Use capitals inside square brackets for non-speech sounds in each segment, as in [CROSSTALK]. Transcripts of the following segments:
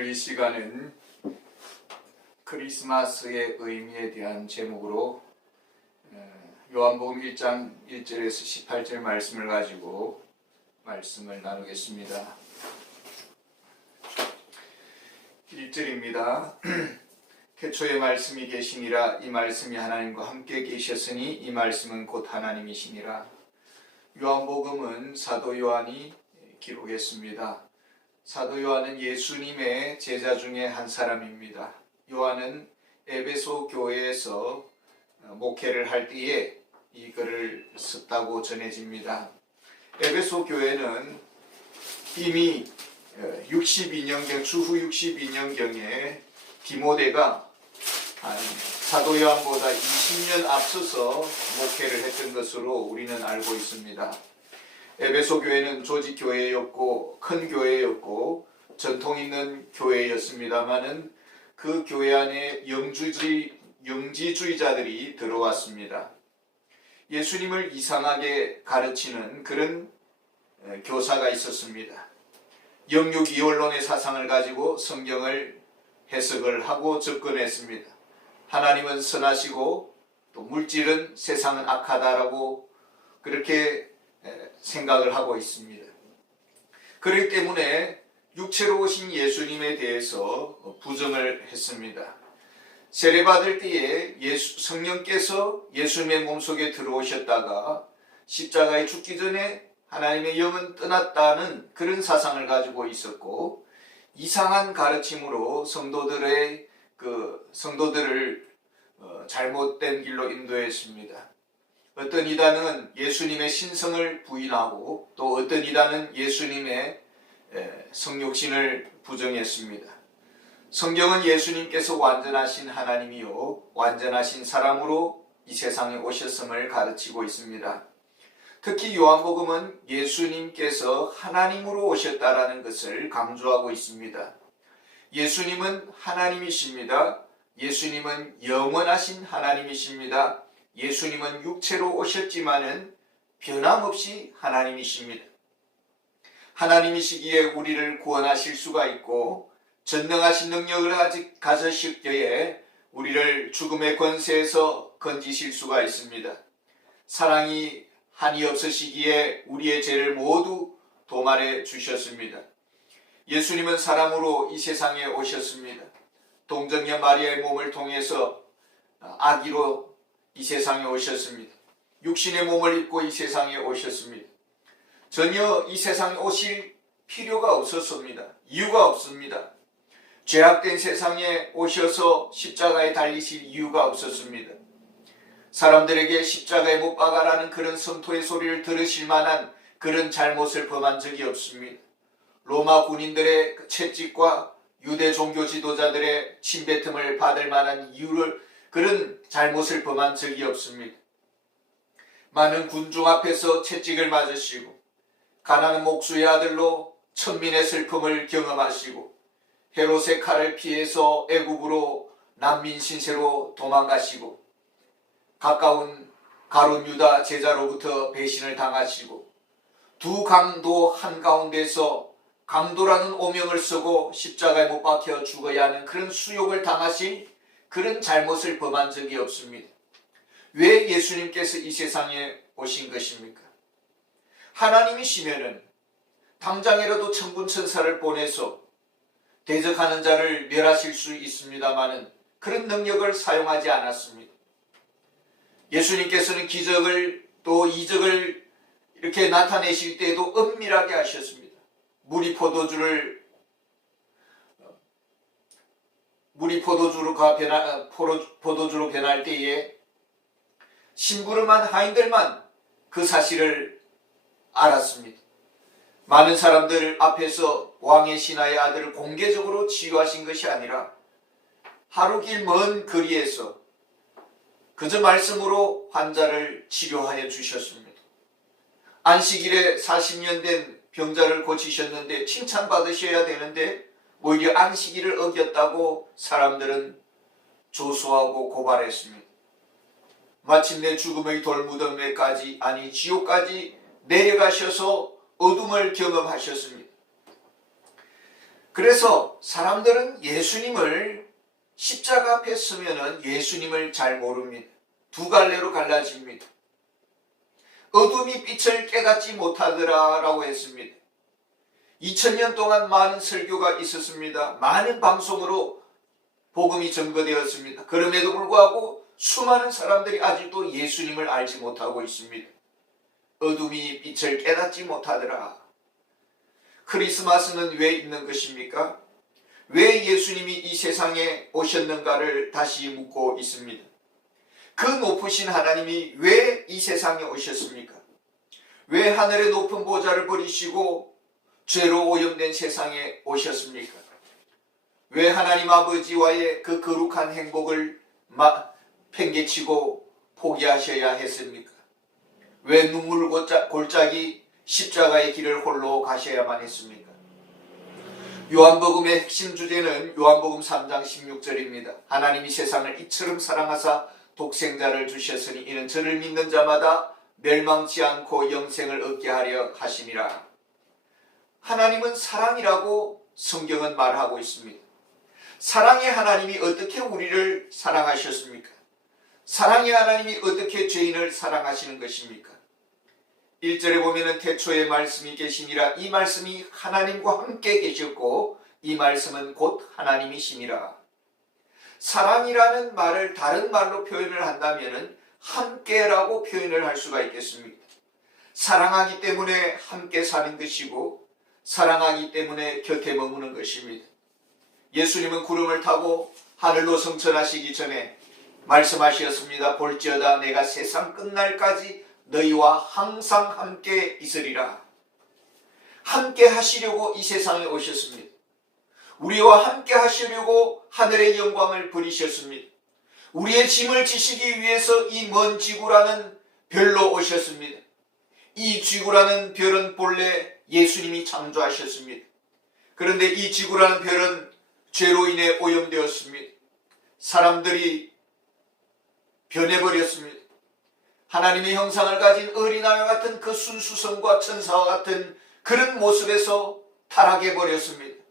오늘 이 시간은 크리스마스의 의미에 대한 제목으로 어, 요한복음 1장 1절에서 18절 말씀을 가지고 말씀을 나누겠습니다. 1절입니다. [CLEARS THROAT] 태초에 말씀이 계시니라 이 말씀이 하나님과 함께 계셨으니 이 말씀은 곧 하나님이시니라. 요한복음은 사도 요한이 기록했습니다. 사도 요한은 예수님의 제자 중에 한 사람입니다. 요한은 에베소 교회에서 목회를 할 때에 이 글을 썼다고 전해집니다. 에베소 교회는 이미 62년경 주후 62년경에 디모데가 한 사도 요한보다 20년 앞서서 목회를 했던 것으로 우리는 알고 있습니다. 에베소 교회는 조직 교회였고 큰 교회였고 전통 있는 교회였습니다만은 그 교회 안에 영주주의 영지주의자들이 들어왔습니다. 예수님을 이상하게 가르치는 그런 교사가 있었습니다. 영육 이원론의 사상을 가지고 성경을 해석을 하고 접근했습니다. 하나님은 선하시고 또 물질은 세상은 악하다라고 그렇게 생각을 하고 있습니다. 그렇기 때문에 육체로 오신 예수님에 대해서 부정을 했습니다. 세례받을 때에 예수, 성령께서 예수님의 몸속에 들어오셨다가 십자가에 죽기 전에 하나님의 영은 떠났다는 그런 사상을 가지고 있었고 이상한 가르침으로 성도들의 그 성도들을 어, 잘못된 길로 인도했습니다. 어떤 이단은 예수님의 신성을 부인하고 또 어떤 이단은 예수님의 성육신을 부정했습니다. 성경은 예수님께서 완전하신 하나님이요 완전하신 사람으로 이 세상에 오셨음을 가르치고 있습니다. 특히 요한복음은 예수님께서 하나님으로 오셨다라는 것을 강조하고 있습니다. 예수님은 하나님이십니다. 예수님은 영원하신 하나님이십니다. 예수님은 육체로 오셨지만은 변함없이 하나님이십니다. 하나님이시기에 우리를 구원하실 수가 있고 전능하신 능력을 가졌기에 우리를 죽음의 권세에서 건지실 수가 있습니다. 사랑이 한이 없으시기에 우리의 죄를 모두 도말해 주셨습니다. 예수님은 사람으로 이 세상에 오셨습니다. 동정녀 마리아의 몸을 통해서 아기로 이 세상에 오셨습니다. 육신의 몸을 입고 이 세상에 오셨습니다. 전혀 이 세상에 오실 필요가 없었습니다. 이유가 없습니다. 죄악된 세상에 오셔서 십자가에 달리실 이유가 없었습니다. 사람들에게 십자가에 못 박아라는 그런 성토의 소리를 들으실 만한 그런 잘못을 범한 적이 없습니다. 로마 군인들의 채찍과 유대 종교 지도자들의 침뱉음을 받을 만한 이유를 그런 잘못을 범한 적이 없습니다. 많은 군중 앞에서 채찍을 맞으시고 가난한 목수의 아들로 천민의 슬픔을 경험하시고 헤롯의 칼을 피해서 애국으로 난민 신세로 도망가시고 가까운 가론 유다 제자로부터 배신을 당하시고 두 강도 한가운데서 강도라는 오명을 쓰고 십자가에 못 박혀 죽어야 하는 그런 수욕을 당하신 그런 잘못을 범한 적이 없습니다. 왜 예수님께서 이 세상에 오신 것입니까? 하나님이시면은 당장이라도 천군 천사를 보내서 대적하는 자를 멸하실 수 있습니다만은 그런 능력을 사용하지 않았습니다. 예수님께서는 기적을 또 이적을 이렇게 나타내실 때에도 은밀하게 하셨습니다. 물이 포도주를 물이 포도주로 변하, 포도주로 변할 때에 심부름한 하인들만 그 사실을 알았습니다. 많은 사람들 앞에서 왕의 신하의 아들을 공개적으로 치유하신 것이 아니라 하루 길 먼 거리에서 그저 말씀으로 환자를 치료하여 주셨습니다. 안식일에 40년 된 병자를 고치셨는데 칭찬받으셔야 되는데 오히려 안식일을 어겼다고 사람들은 조소하고 고발했습니다. 마침내 죽음의 돌무덤에까지 아니 지옥까지 내려가셔서 어둠을 경험하셨습니다. 그래서 사람들은 예수님을 십자가 앞에 서면은 예수님을 잘 모릅니다. 두 갈래로 갈라집니다. 어둠이 빛을 깨닫지 못하더라라고 했습니다. 2000년 동안 많은 설교가 있었습니다. 많은 방송으로 복음이 전거되었습니다. 그럼에도 불구하고 수많은 사람들이 아직도 예수님을 알지 못하고 있습니다. 어둠이 빛을 깨닫지 못하더라. 크리스마스는 왜 있는 것입니까? 왜 예수님이 이 세상에 오셨는가를 다시 묻고 있습니다. 그 높으신 하나님이 왜 이 세상에 오셨습니까? 왜 하늘의 높은 보좌를 버리시고 죄로 오염된 세상에 오셨습니까? 왜 하나님 아버지와의 그 거룩한 행복을 마, 팽개치고 포기하셔야 했습니까? 왜 눈물 골짜, 골짜기 십자가의 길을 홀로 가셔야만 했습니까? 요한복음의 핵심 주제는 요한복음 3장 16절입니다. 하나님이 세상을 이처럼 사랑하사 독생자를 주셨으니 이는 저를 믿는 자마다 멸망치 않고 영생을 얻게 하려 하심이라. 하나님은 사랑이라고 성경은 말하고 있습니다. 사랑의 하나님이 어떻게 우리를 사랑하셨습니까? 사랑의 하나님이 어떻게 죄인을 사랑하시는 것입니까? 1절에 보면은 태초에 말씀이 계심이라 이 말씀이 하나님과 함께 계셨고 이 말씀은 곧 하나님이심이라. 사랑이라는 말을 다른 말로 표현을 한다면은 함께라고 표현을 할 수가 있겠습니다. 사랑하기 때문에 함께 사는 것이고 사랑하기 때문에 곁에 머무는 것입니다. 예수님은 구름을 타고 하늘로 성천하시기 전에 말씀하셨습니다. 볼지어다 내가 세상 끝날까지 너희와 항상 함께 있으리라. 함께 하시려고 이 세상에 오셨습니다. 우리와 함께 하시려고 하늘의 영광을 버리셨습니다. 우리의 짐을 지시기 위해서 이 먼 지구라는 별로 오셨습니다. 이 지구라는 별은 본래 예수님이 창조하셨습니다. 그런데 이 지구라는 별은 죄로 인해 오염되었습니다. 사람들이 변해버렸습니다. 하나님의 형상을 가진 어린아이와 같은 그 순수성과 천사와 같은 그런 모습에서 타락해 버렸습니다.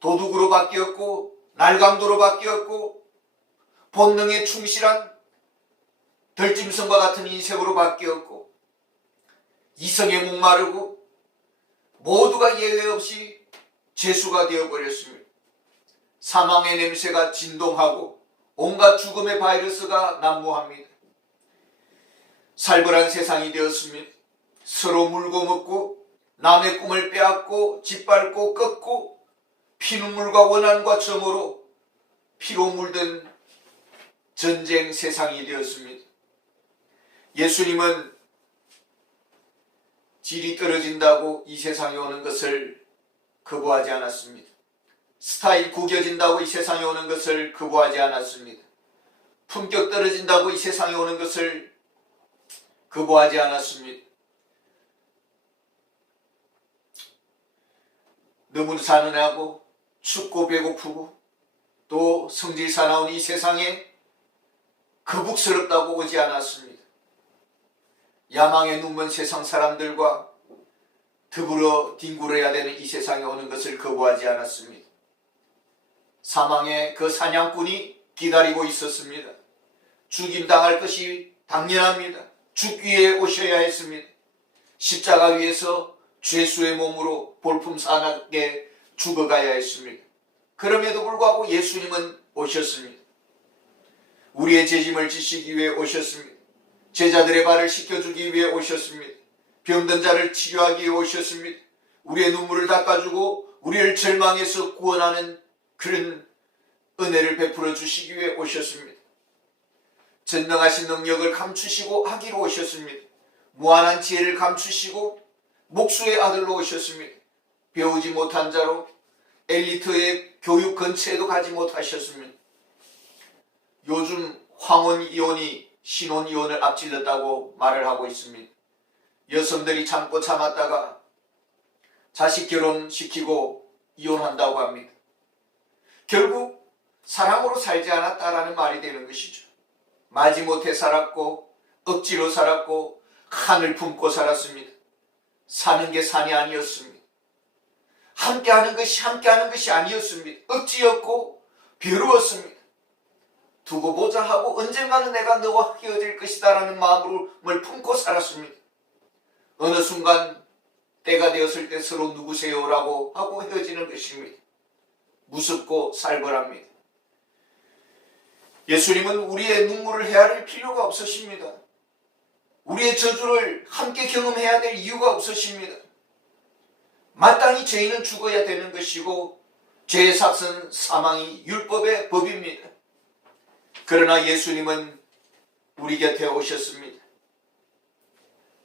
도둑으로 바뀌었고 날강도로 바뀌었고 본능에 충실한 덜짐승과 같은 인생으로 바뀌었고 이성에 목마르고 모두가 예외 없이 죄수가 되어버렸습니다. 사망의 냄새가 진동하고 온갖 죽음의 바이러스가 난무합니다. 살벌한 세상이 되었습니다. 서로 물고 먹고 남의 꿈을 빼앗고 짓밟고 꺾고 피눈물과 원한과 정으로 피로 물든 전쟁 세상이 되었습니다. 예수님은 질이 떨어진다고 이 세상에 오는 것을 거부하지 않았습니다. 스타일 구겨진다고 이 세상에 오는 것을 거부하지 않았습니다. 품격 떨어진다고 이 세상에 오는 것을 거부하지 않았습니다. 너무 가난하고 춥고 배고프고 또 성질 사나운 이 세상에 거북스럽다고 오지 않았습니다. 야망에 눈먼 세상 사람들과 더불어 뒹굴어야 되는 이 세상에 오는 것을 거부하지 않았습니다. 사망의 그 사냥꾼이 기다리고 있었습니다. 죽임당할 것이 당연합니다. 죽기 위해 오셔야 했습니다. 십자가 위에서 죄수의 몸으로 볼품사나게 죽어가야 했습니다. 그럼에도 불구하고 예수님은 오셨습니다. 우리의 죄짐을 지시기 위해 오셨습니다. 제자들의 발을 씻겨주기 위해 오셨습니다. 병든 자를 치료하기 위해 오셨습니다. 우리의 눈물을 닦아주고 우리를 절망에서 구원하는 그런 은혜를 베풀어 주시기 위해 오셨습니다. 전능하신 능력을 감추시고 하기로 오셨습니다. 무한한 지혜를 감추시고 목수의 아들로 오셨습니다. 배우지 못한 자로 엘리트의 교육 근처에도 가지 못하셨습니다. 요즘 황혼 이혼이 신혼 이혼을 앞질렀다고 말을 하고 있습니다. 여성들이 참고 참았다가 자식 결혼시키고 이혼한다고 합니다. 결국 사랑으로 살지 않았다라는 말이 되는 것이죠. 마지못해 살았고 억지로 살았고 한을 품고 살았습니다. 사는 게 산이 아니었습니다. 함께하는 것이 함께하는 것이 아니었습니다. 억지였고 괴로웠습니다. 두고 보자 하고 언젠가는 내가 너와 헤어질 것이다 라는 마음을 품고 살았습니다. 어느 순간 때가 되었을 때 서로 누구세요 라고 하고 헤어지는 것입니다. 무섭고 살벌합니다. 예수님은 우리의 눈물을 헤아릴 필요가 없으십니다. 우리의 저주를 함께 경험해야 될 이유가 없으십니다. 마땅히 죄인은 죽어야 되는 것이고 죄의 삭은 사망이 율법의 법입니다. 그러나 예수님은 우리 곁에 오셨습니다.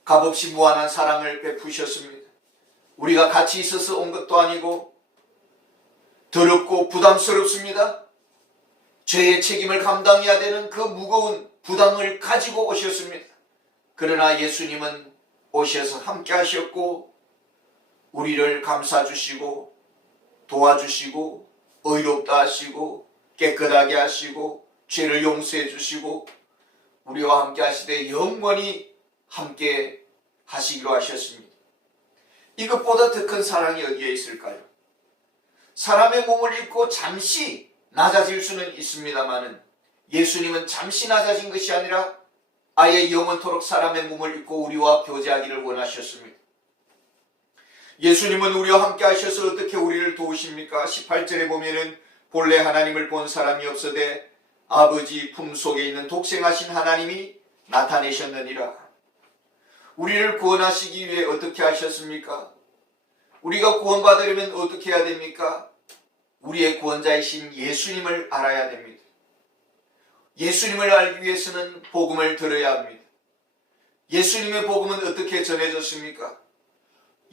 값없이 무한한 사랑을 베푸셨습니다. 우리가 같이 있어서 온 것도 아니고 더럽고 부담스럽습니다. 죄의 책임을 감당해야 되는 그 무거운 부담을 가지고 오셨습니다. 그러나 예수님은 오셔서 함께 하셨고 우리를 감싸 주시고 도와주시고 의롭다 하시고 깨끗하게 하시고 죄를 용서해 주시고 우리와 함께 하시되 영원히 함께 하시기로 하셨습니다. 이것보다 더 큰 사랑이 어디에 있을까요? 사람의 몸을 입고 잠시 낮아질 수는 있습니다만은 예수님은 잠시 낮아진 것이 아니라 아예 영원토록 사람의 몸을 입고 우리와 교제하기를 원하셨습니다. 예수님은 우리와 함께 하셔서 어떻게 우리를 도우십니까? 18절에 보면은 본래 하나님을 본 사람이 없어되 아버지 품속에 있는 독생하신 하나님이 나타내셨느니라. 우리를 구원하시기 위해 어떻게 하셨습니까? 우리가 구원받으려면 어떻게 해야 됩니까? 우리의 구원자이신 예수님을 알아야 됩니다. 예수님을 알기 위해서는 복음을 들어야 합니다. 예수님의 복음은 어떻게 전해졌습니까?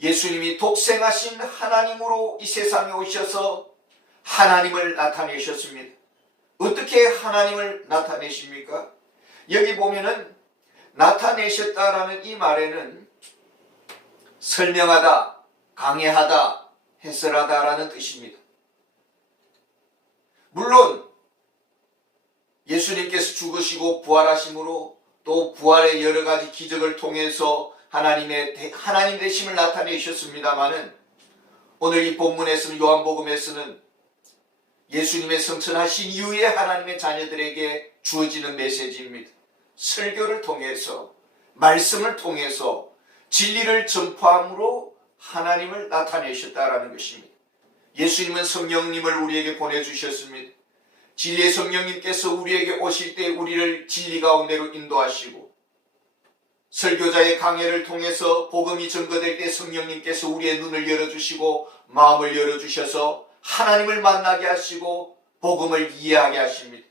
예수님이 독생하신 하나님으로 이 세상에 오셔서 하나님을 나타내셨습니다. 어떻게 하나님을 나타내십니까? 여기 보면은 나타내셨다라는 이 말에는 설명하다, 강해하다, 해설하다라는 뜻입니다. 물론 예수님께서 죽으시고 부활하심으로 또 부활의 여러 가지 기적을 통해서 하나님의 하나님 되심을 나타내셨습니다마는 오늘 이 본문에서는 요한복음에서는 예수님의 성천하신 이후에 하나님의 자녀들에게 주어지는 메시지입니다. 설교를 통해서 말씀을 통해서 진리를 전파함으로 하나님을 나타내셨다라는 것입니다. 예수님은 성령님을 우리에게 보내주셨습니다. 진리의 성령님께서 우리에게 오실 때 우리를 진리 가운데로 인도하시고 설교자의 강해를 통해서 복음이 전거될 때 성령님께서 우리의 눈을 열어주시고 마음을 열어주셔서 하나님을 만나게 하시고 복음을 이해하게 하십니다.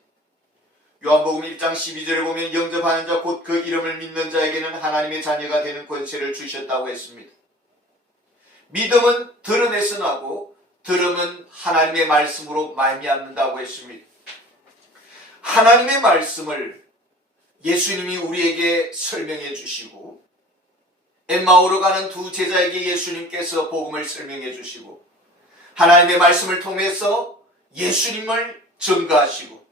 요한복음 1장 12절에 보면 영접하는 자 곧 그 이름을 믿는 자에게는 하나님의 자녀가 되는 권세를 주셨다고 했습니다. 믿음은 들음에서 나고 들음은 하나님의 말씀으로 말미암는다고 했습니다. 하나님의 말씀을 예수님이 우리에게 설명해 주시고 엠마오로 가는 두 제자에게 예수님께서 복음을 설명해 주시고 하나님의 말씀을 통해서 예수님을 증거하시고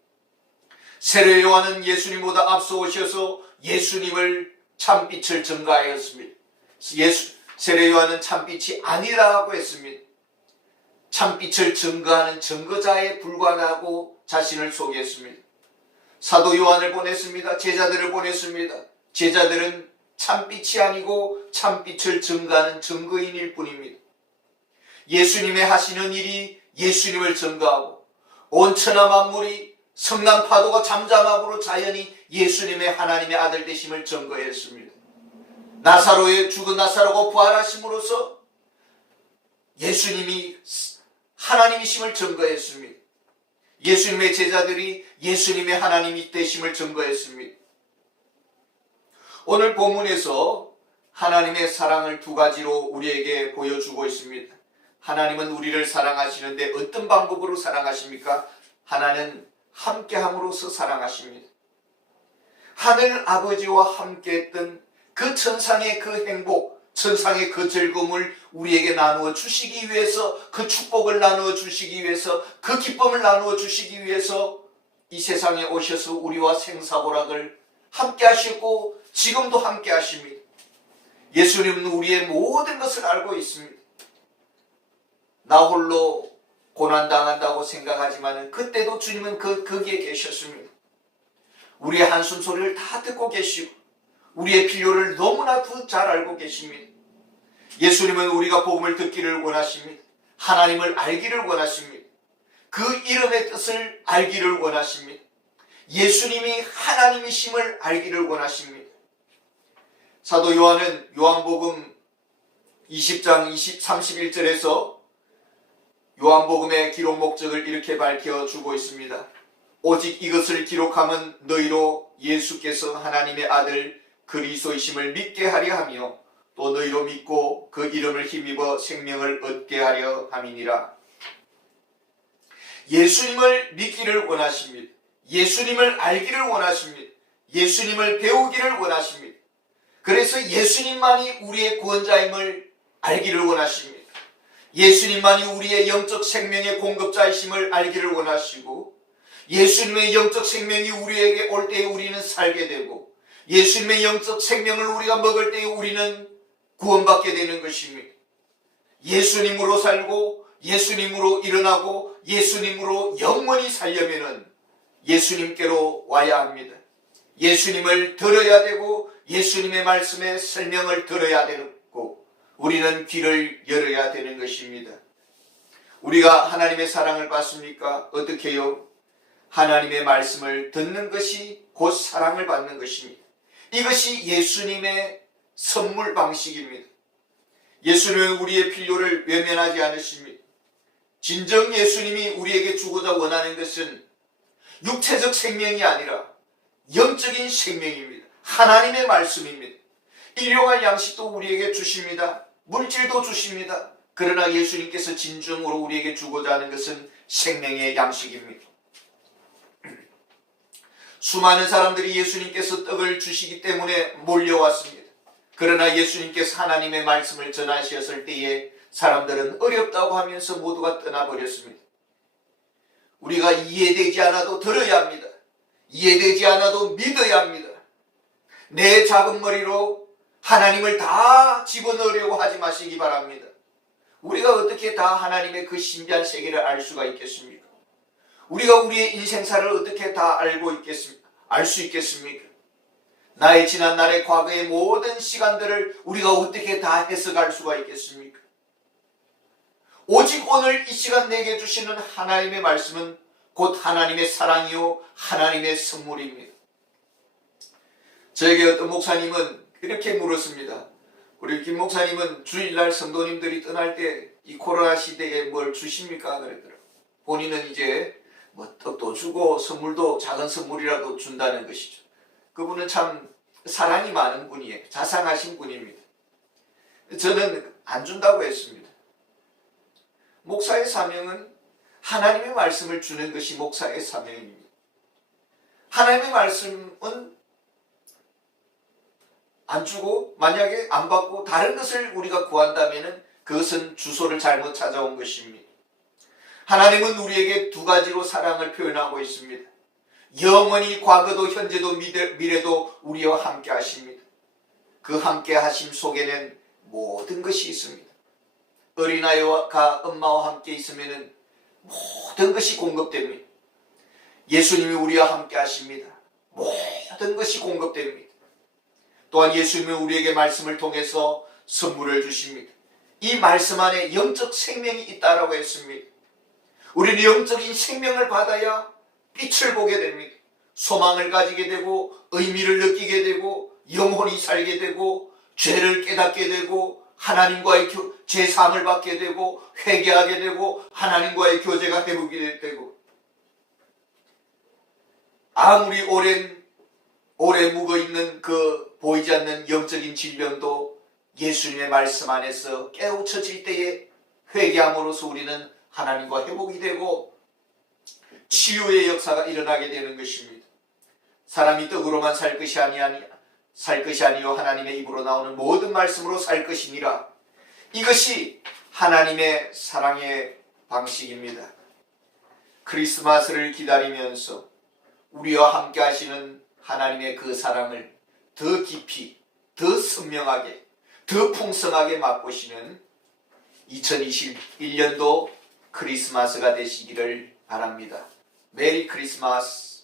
세례 요한은 예수님보다 앞서 오셔서 예수님을 참빛을 증거하였습니다. 예수, 세례 요한은 참빛이 아니라고 했습니다. 참빛을 증거하는 증거자에 불과하고 자신을 소개했습니다. 사도 요한을 보냈습니다. 제자들을 보냈습니다. 제자들은 참빛이 아니고 참빛을 증거하는 증거인일 뿐입니다. 예수님의 하시는 일이 예수님을 증거하고 온 천하 만물이 성난 파도가 잠잠함으로 자연히 예수님의 하나님의 아들 되심을 증거했습니다. 나사로의 죽은 나사로가 부활하심으로써 예수님이 하나님이심을 증거했습니다. 예수님의 제자들이 예수님의 하나님이 되심을 증거했습니다. 오늘 본문에서 하나님의 사랑을 두 가지로 우리에게 보여주고 있습니다. 하나님은 우리를 사랑하시는데 어떤 방법으로 사랑하십니까? 하나는 함께함으로써 사랑하십니다. 하늘 아버지와 함께했던 그 천상의 그 행복, 천상의 그 즐거움을 우리에게 나누어 주시기 위해서 그 축복을 나누어 주시기 위해서 그 기쁨을 나누어 주시기 위해서 이 세상에 오셔서 우리와 생사고락을 함께 하시고 지금도 함께 하십니다. 예수님은 우리의 모든 것을 알고 있습니다. 나 홀로 고난당한다고 생각하지만 그때도 주님은 그, 거기에 계셨습니다. 우리의 한숨 소리를 다 듣고 계시고 우리의 필요를 너무나도 잘 알고 계십니다. 예수님은 우리가 복음을 듣기를 원하십니다. 하나님을 알기를 원하십니다. 그 이름의 뜻을 알기를 원하십니다. 예수님이 하나님이심을 알기를 원하십니다. 사도 요한은 요한복음 20장 20, 31절에서 요한복음의 기록 목적을 이렇게 밝혀 주고 있습니다. 오직 이것을 기록함은 너희로 예수께서 하나님의 아들 그리스도이심을 믿게 하려 하며 또 너희로 믿고 그 이름을 힘입어 생명을 얻게 하려 함이니라. 예수님을 믿기를 원하십니다. 예수님을 알기를 원하십니다. 예수님을 배우기를 원하십니다. 그래서 예수님만이 우리의 구원자임을 알기를 원하십니다. 예수님만이 우리의 영적 생명의 공급자이심을 알기를 원하시고 예수님의 영적 생명이 우리에게 올 때에 우리는 살게 되고 예수님의 영적 생명을 우리가 먹을 때에 우리는 구원받게 되는 것입니다. 예수님으로 살고 예수님으로 일어나고 예수님으로 영원히 살려면은 예수님께로 와야 합니다. 예수님을 들어야 되고 예수님의 말씀에 설명을 들어야 되고 우리는 귀를 열어야 되는 것입니다. 우리가 하나님의 사랑을 받습니까? 어떻게 해요? 하나님의 말씀을 듣는 것이 곧 사랑을 받는 것입니다. 이것이 예수님의 선물 방식입니다. 예수님은 우리의 필요를 외면하지 않으십니다. 진정 예수님이 우리에게 주고자 원하는 것은 육체적 생명이 아니라 영적인 생명입니다. 하나님의 말씀입니다. 일용할 양식도 우리에게 주십니다. 물질도 주십니다. 그러나 예수님께서 진정으로 우리에게 주고자 하는 것은 생명의 양식입니다. 수많은 사람들이 예수님께서 떡을 주시기 때문에 몰려왔습니다. 그러나 예수님께서 하나님의 말씀을 전하셨을 때에 사람들은 어렵다고 하면서 모두가 떠나버렸습니다. 우리가 이해되지 않아도 들어야 합니다. 이해되지 않아도 믿어야 합니다. 내 작은 머리로 하나님을 다 집어넣으려고 하지 마시기 바랍니다. 우리가 어떻게 다 하나님의 그 신비한 세계를 알 수가 있겠습니까? 우리가 우리의 인생사를 어떻게 다 알고 있겠습니까? 알 수 있겠습니까? 나의 지난 날의 과거의 모든 시간들을 우리가 어떻게 다 해석할 수가 있겠습니까? 오직 오늘 이 시간 내게 주시는 하나님의 말씀은 곧 하나님의 사랑이요 하나님의 선물입니다. 저에게 어떤 목사님은 이렇게 물었습니다. 우리 김 목사님은 주일날 성도님들이 떠날 때 이 코로나 시대에 뭘 주십니까? 그랬더라고요. 본인은 이제 뭐 떡도 주고 선물도 작은 선물이라도 준다는 것이죠. 그분은 참 사랑이 많은 분이에요. 자상하신 분입니다. 저는 안 준다고 했습니다. 목사의 사명은 하나님의 말씀을 주는 것이 목사의 사명입니다. 하나님의 말씀은 안 주고 만약에 안 받고 다른 것을 우리가 구한다면 그것은 주소를 잘못 찾아온 것입니다. 하나님은 우리에게 두 가지로 사랑을 표현하고 있습니다. 영원히 과거도 현재도 미래도 우리와 함께 하십니다. 그 함께 하심 속에는 모든 것이 있습니다. 어린아이가 엄마와 함께 있으면 모든 것이 공급됩니다. 예수님이 우리와 함께 하십니다. 모든 것이 공급됩니다. 또한 예수님은 우리에게 말씀을 통해서 선물을 주십니다. 이 말씀 안에 영적 생명이 있다라고 했습니다. 우리는 영적인 생명을 받아야 빛을 보게 됩니다. 소망을 가지게 되고 의미를 느끼게 되고 영혼이 살게 되고 죄를 깨닫게 되고 하나님과의 교, 제사함을 받게 되고 회개하게 되고 하나님과의 교제가 회복이 되고 아무리 오랜 오래 묵어 있는 그 보이지 않는 영적인 질병도 예수님의 말씀 안에서 깨우쳐질 때에 회개함으로써 우리는 하나님과 회복이 되고 치유의 역사가 일어나게 되는 것입니다. 사람이 떡으로만 살 것이 아니하니 살 것이 아니요 하나님의 입으로 나오는 모든 말씀으로 살 것이니라. 이것이 하나님의 사랑의 방식입니다. 크리스마스를 기다리면서 우리와 함께 하시는 하나님의 그 사랑을 더 깊이, 더 선명하게, 더 풍성하게 맛보시는 2021년도 크리스마스가 되시기를 바랍니다. 메리 크리스마스!